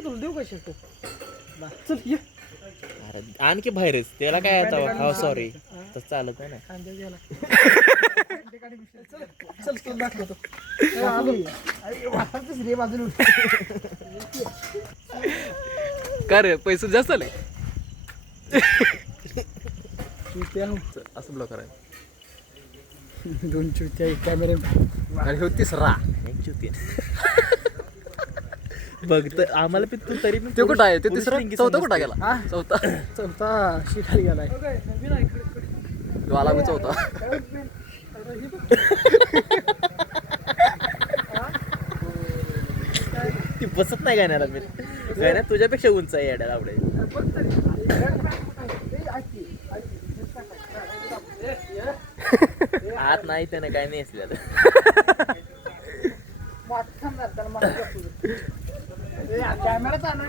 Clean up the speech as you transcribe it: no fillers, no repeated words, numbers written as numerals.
की तुला देऊ का शर्ट चल ये अरे आणखी बाहेरच त्याला काय आता हा सॉरी तसं चालत नाही ना. कांदे घ्यायला चल चल दाखवतो वाटतच रे बाजून का रे पैसे जास्त आले असं ब्लॉक करायचं. 2 चुत्या एक कॅमेरे आणि हो तिसरा एक चुती बघ तर आम्हाला पण तू तरी पण ते कुठं आहे ते पोलीस तिसरा लिंगी चौथा समजते. कुठं गेला हा? चौथा शिकायला गेलाय आला मी चौथा ती बसत नाही गाण्याला मी गाण्यात तुझ्यापेक्षा उंच आहे याड्याला आवडेल. आत नाही त्याने काय नाही असलेलं. कॅमेरा चालू